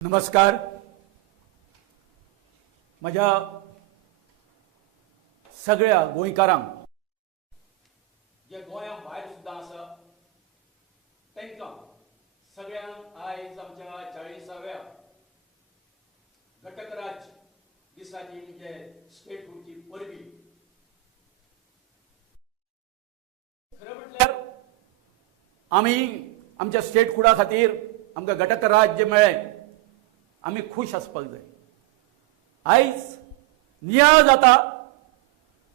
नमस्कार. माझ्या सगळ्या गोंयकारांक जे गोंया भायर सुद्दां आसा तांकां सगळ्यांक आयज आमच्या 40व्या घटक राज्य दिसाची म्हणजे स्टेटहूडची परबी खरं म्हटल्यार आमी आमच्या स्टेटहूडा खातीर आमकां घटक राज्य मेळ्ळें. आमी खूश आसपाक जाय. आयज नियाळ जाता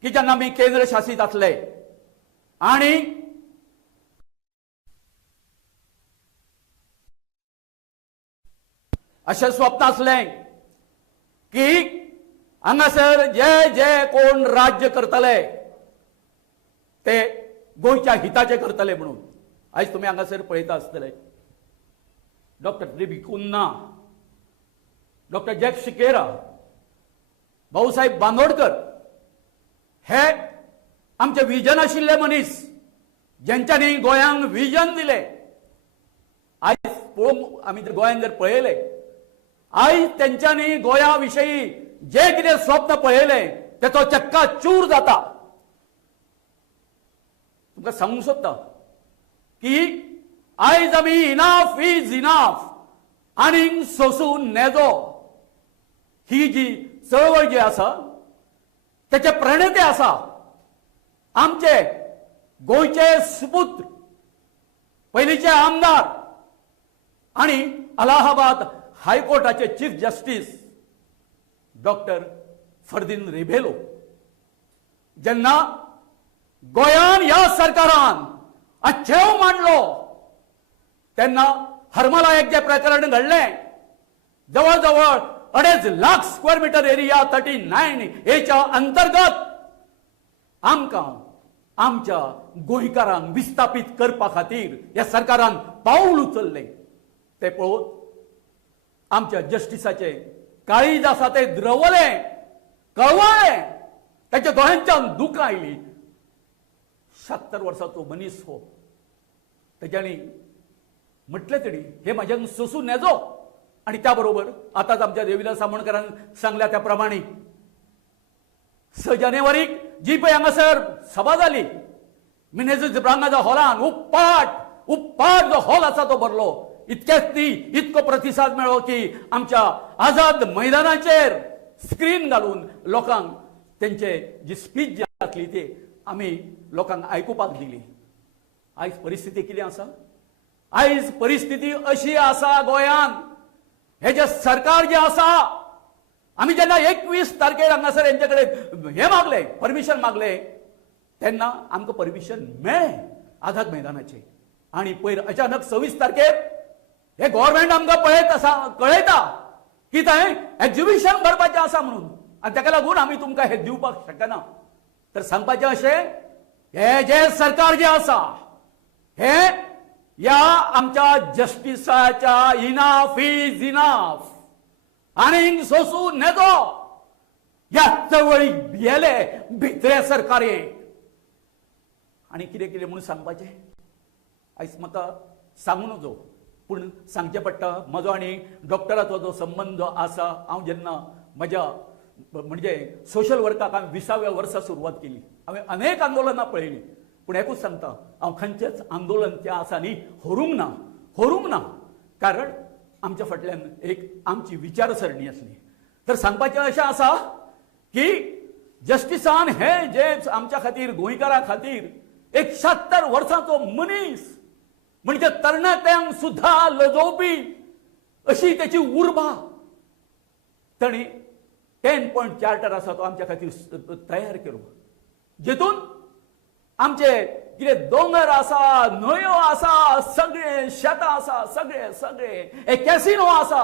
की जेन्ना आमी केंद्र शासीत आसले आनी अशें स्वप्न आसलें की हांगासर जे जे कोण राज्य करतले ते गोंयच्या हिताचे करतले म्हणून. आयज तुमी हांगासर पळयता आसतले डॉक्टर डी बी कुन्ना, डॉक्टर जॅक शिकेरा, भाऊसाहेब बांदोडकर हे आमचे विजन आशिल्ले मनीस ज्यांच्यांनी गोंयांक विजन दिले. आयज पळोवंक आमी जर गोंयांत जर पळयले आयज तेंच्यांनी गोंया विशयी जे कितें स्वप्न पळयले तेचो चक्का चूर जाता. तुमकां सांगूंक सोदता की आयज आमी इनाफ इज इनाफ आनीक सोसून नेजो ही जी चळवळ जी आसा तेचे प्रणेते आसा आमचे गोंयचे सुपुत्र पयलींचे आमदार आनी अलाहाबाद हायकोर्टाचे chief justice doctor Ferdino Rebello. जेन्ना गोंयान ह्या सरकारान अच्छेव मांडलो तेन्ना हरमलायक जे प्रकरण घडलें जवळ जवळ 2.5 lakh square metre area 39A अंतर्गत आमकां आमच्या गोंयकारांक विस्थापीत करपा खातीर ह्या सरकारान पाऊल उचललें ते पळोवन आमच्या जस्टिसाचे काळीज आसा ते द्रवलें, कळवळ्ळें, ताच्या दोळ्यांच्यान दुकां आयलीं. 76 वर्साचो मनीस हो तेज्यांनी म्हटलें तरी हे म्हाज्यान सोसून नेजो. आणि त्याबरोबर आताच आमच्या देविदास सामोणकरान सांगल्या त्या प्रमाणे 6 जानेवारीक जी पळय हांगासर सभा जाली मिनेझ ब्रांगाच्या हॉलान उप्पाट जो हॉल आसा तो भरलो. इतकेच न्ही, इतको प्रतिसाद मेळ्ळो की आमच्या आझाद मैदानाचेर स्क्रीन घालून लोकांक तेंचे जी स्पीच जी आसली ती आमी लोकांक आयकुपाक दिली. आयज परिस्थिती कितें आसा? आयज परिस्थिती अशी आसा गोंयांत हे जे सरकार जे आसा आमी जेन्ना 21 तारखेर हांगासर यांचे कडेन हे मागले परमिशन मागले तेन्ना आमकां परमिशन मेळ्ळें आझाद मैदानाचें. आनी पयर अचानक 26 तारखेर हे गव्हर्नमेंट आमकां कळयता की थंय एक्झिबिशन भरपाचें आसा म्हणून. आनी ताका लागून आमी तुमकां हे दिवपाक शकना. तर सांगपाचें अशें हे जे सरकार जे आसा हे या आमच्या जस्टिसाच्या इनाफ इज इनाफ आनीक सोसून नेजो ह्या चळवळीक भियेले भितरे सरकारे. आनी कितें कितें म्हणून सांगपाचें आयज म्हाका सांगूं नजो पूण सांगचें पडटा. म्हजो आनी डॉक्टराचो जो संबंद आसा हांव जेन्ना म्हज्या म्हणजे सोशल वर्काक हांवें 20व्या वर्सा सुरवात केली. हांवें अनेक आंदोलनां पळयलीं पूण एकूच सांगता हांव खंयचेच आंदोलन त्या आसा न्ही होरूंक ना कारण आमच्या फाटल्यान एक आमची विचारसरणी आसली. तर सांगपाचें अशें आसा की जस्टिसान हे जे आमच्या खातीर गोंयकारां खातीर एक 76 वर्सांचो मनीस म्हणजे तरणाट्यांक सुद्दां लजोवपी अशी तेची उर्बा ताणी 10 पॉयंट चार्टर आसा तो आमच्या खातीर तयार केलो. जेतून आमचे कितें दोंगर आसा, न्हंयो आसा, सगळे शेतां आसा, सगळे कॅसिनो आसा.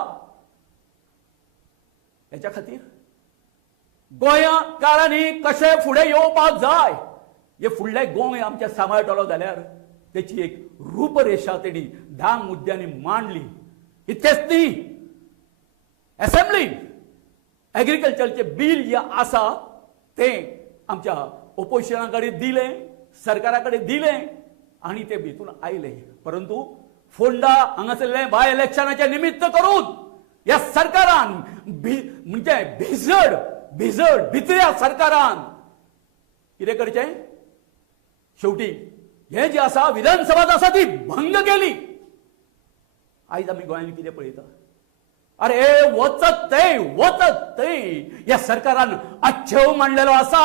हेच्या खातीर गोंयकारांनी कशें फुडें येवपाक जाय हे फुडलें गोंय आमचें सांबाळटलो जाल्यार तेची एक रूपरेषा तेणी 10 मुद्द्यांनी मांडली. इतकेच न्ही, असेंब्लीन एग्रीकल्चरचे बील जे आसा तें आमच्या ओपोजिशना कडेन दिलें, सरकारा कडेन दिलें आनी ते भितून आयले. परंतु फोंडा हांगासरले बाय इलेक्शनाचे निमित्त करून या सरकारान म्हणजे भिजड भितऱ्या सरकारान कितें करचें? शेवटी हे जे आसा विधानसभा आसा ती भंग केली. आयज आमी गोंयांत कितें पळयता? अरे वचत थंय या सरकारान अच्छेव मांडलेलो आसा.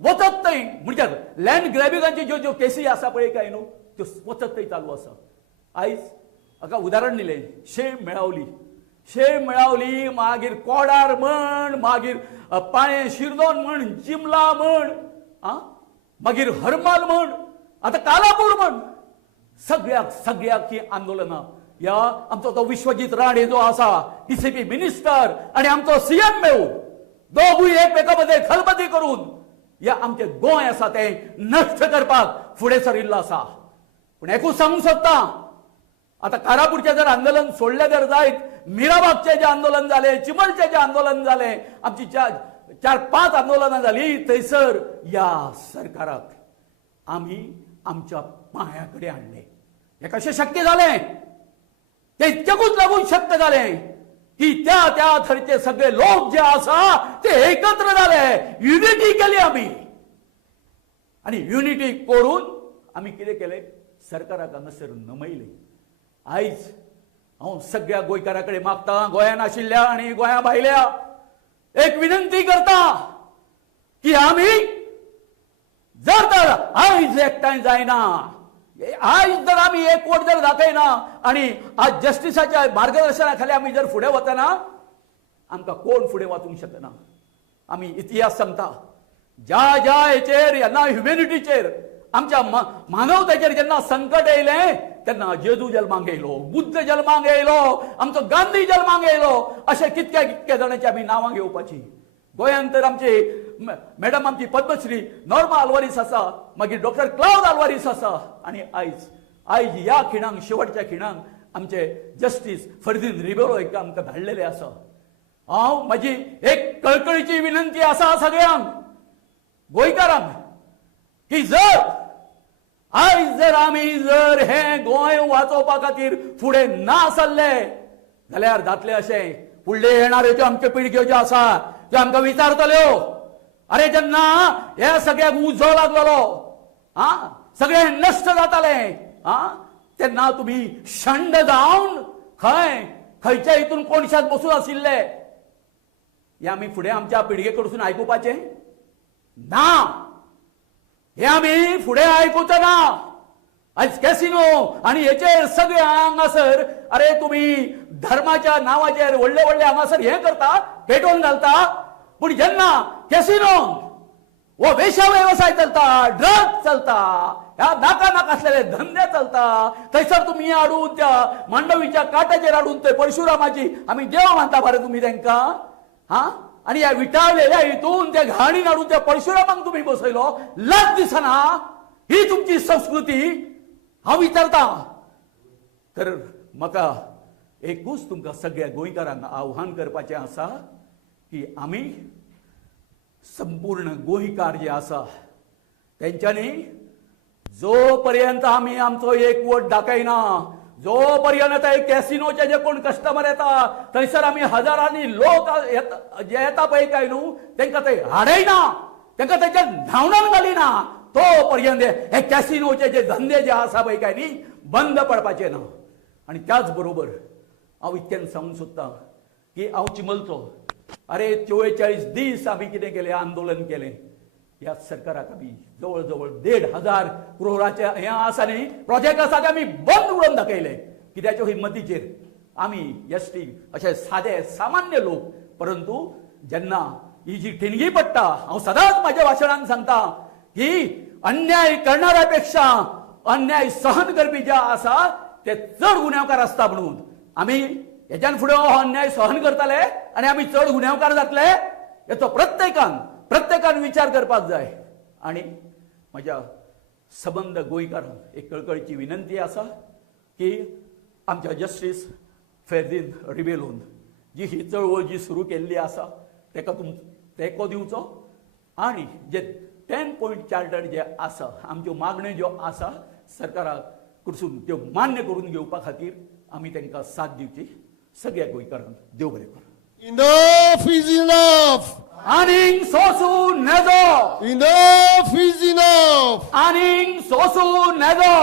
वचत थंय म्हणजे लँड ग्रॅबिंगांची ज्यो केसी आसा पळय काय न्हू त्यो वचत थंय चालू आसा. आयज हाका उदाहरण दिलें, शेम मेळावली, मागीर कोडार म्हण, मागीर पाळये शिरदोन म्हण, चिमला म्हण, मागीर हरमल म्हण, आता कालापूर म्हण, सगळ्याक ही आंदोलनां. या आमचो तो विश्वजीत राणे जो आसा टीसीपी मिनिस्टर आणि आमचो सीएम मेळून दोगूय एकमेका मदें खलबती करून या आमचे गोंय आसा तें नश्ट करपाक फुडें सरिल्लो आसा. पूण एकूच सांगूंक सोदता, आता कारापूरचें जर आंदोलन सोडलें जर जायत, मिराबागचें जें आंदोलन जालें, चिमलचें जें आंदोलन जालें, आमची 4-5 आंदोलनां जालीं, थंयसर या सरकाराक आमी आमच्या पांया कडेन हाडलें. हें कशें शक्य जालें? तें इतक्याकूच लागून शक्य जालें की त्या थरचे सगळे लोक जे आसा ते एकत्र जाले, युनिटी केली आमी. आणि युनिटी करून आमी कितें केलें? सरकाराक हांगासर नमयलें. आयज हांव सगळ्या गोंयकारां कडेन मागता, गोंयांत आशिल्ल्या आनी गोंया भायल्या एक विनंती करता की आमी जर तर आयज एकठांय जायना, आयज जर आमी एकवट जर दाखयना आणि आज जस्टिसाच्या मार्गदर्शनाखाली आमी जर फुडें वतना, आमकां कोण फुडें वचूंक शकना. आमी इतिहास सांगता, ज्या हेचेर येन्ना ह्युमॅनिटीचेर, आमच्या मानवतेचेर जेन्ना संकट येयलें तेन्ना जेजू जल्माक येयलो, बुद्ध जल्माक येयलो, आमचो गांधी जल्माक येयलो, अशे कितक्या जाणांची आमी नांवां घेवपाची. गोंयांत तर आमचे मॅडम आमची पद्मश्री नॉर्मा आल्वारीस आसा, मागीर डॉक्टर क्लाउड आल्वारीस आसा, आणि आयज या खिणाक, शेवटच्या खिणाक आमचे जस्टीस फर्दीन रिबेरो एक आमकां धाडलेले आसा. हांव म्हजी एक कळकळीची विनंती आसा सगळ्यांक गोंयकारांक की आयज जर आमी हे गोंय वाचोवपा खातीर फुडें ना सरले जाल्यार जातले अशें फुडले येणाऱ्यो ज्यो आमच्यो पिळग्यो ज्यो आसा त्यो आमकां विचारतल्यो, अरे जेन्ना हे सगळ्याक उजो लागलेलो, सगळे नश्ट जाताले, तेन्ना तुमी शंड जावन खंयच्या हितून कोणशात बसून आशिल्ले, हे आमी फुडें आमच्या पिळगे कडसून आयकुपाचें ना. हे आमी फुडें आयकुचें ना. आयज कॅसिनो आणि हेचेर सगळे हांगासर अरे तुम्ही धर्माच्या नावाचेर व्हडले हांगासर हे करता, पेटोवन घालता, पूण जेन्ना कॅसिनो वो वेश्या व्यवसाय चलता, ड्रग्स चलता, ह्या नाका असलेले धंदे चलता, थंयसर तुम्ही हाडून त्या मांडवीच्या काट्याचेर हाडून ते परशुरामाची आमी देव मानता बरे तुम्ही तांकां, आणि या विटाळलेल्या हितून त्या घाणीन हाडून त्या परशुरामाक तुम्ही बसयलो. लाज दिसना? ही तुमची संस्कृती? हांव विचारता. तर म्हाका एकूच तुमकां सगळ्या गोंयकारांक आव्हान करपाचें आसा की आमी संपूर्ण गोंयकार जे आसा तेंच्यांनी जो पर्यंत आमी आमचो एकवट दाखयना, जो पर्यंत कॅसिनोचे जे कोण कस्टमर येता थंयसर आमी हजारांनी लोक जे येता पळय काय न्हू तांकां ते हाडयना, तांकां तेच्या न्हावणान घालिना, तो पर्यंत हे कॅसिनोचे जे धंदे जे आसा पळय काय न्ही बंद पडपाचे ना. आणि त्याच बरोबर हांव इतकें सांगूंक सोदतां की हांव चिमलचो अरे 44 दीस आमी कितें केलें, आंदोलन केलें. ह्या सरकाराक आमी जवळ जवळ 1,500 करोडाचे हे आसा न्ही प्रोजेक्ट आसा ते आमी बंद उडोवन दाखयले. कित्याच्या हिम्मतीचेर आमी एसटी अशे सादे सामान्य लोक, परंतु जेन्ना ही जी ठिणगी पडटा, हांव सदांच म्हाज्या भाशणांत सांगता की अन्याय करणाऱ्यापेक्षा अन्याय सहन करपी जे आसा ते चड गुन्यांवकार आसता म्हणून आमी हेच्यान फुडें हो अन्याय सहन करतले आनी आमी चड गुन्यांवकार जातले हेचो प्रत्येकान विचार करपाक जाय. आणि म्हज्या सबंद गोंयकारांक एक कळकळीची विनंती आसा की आमच्या जस्टीस फर्दीन रिबेलोन जी ही चळवळ जी सुरू केल्ली आसा तेका तेंको दिवचो, आणि जे 10 पॉयंट चार्टर जे आसा आमच्यो मागण्यो ज्यो आसा सरकाराक कडसून त्यो मान्य करून घेवपा खातीर आमी तांकां साथ दिवची. सगळ्या गोंयकारांक देव बरें कर. Enough is enough. आनीक सोसून नेजो. Enough is enough. आनीक सोसून नेजो.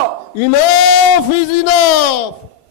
Enough is enough.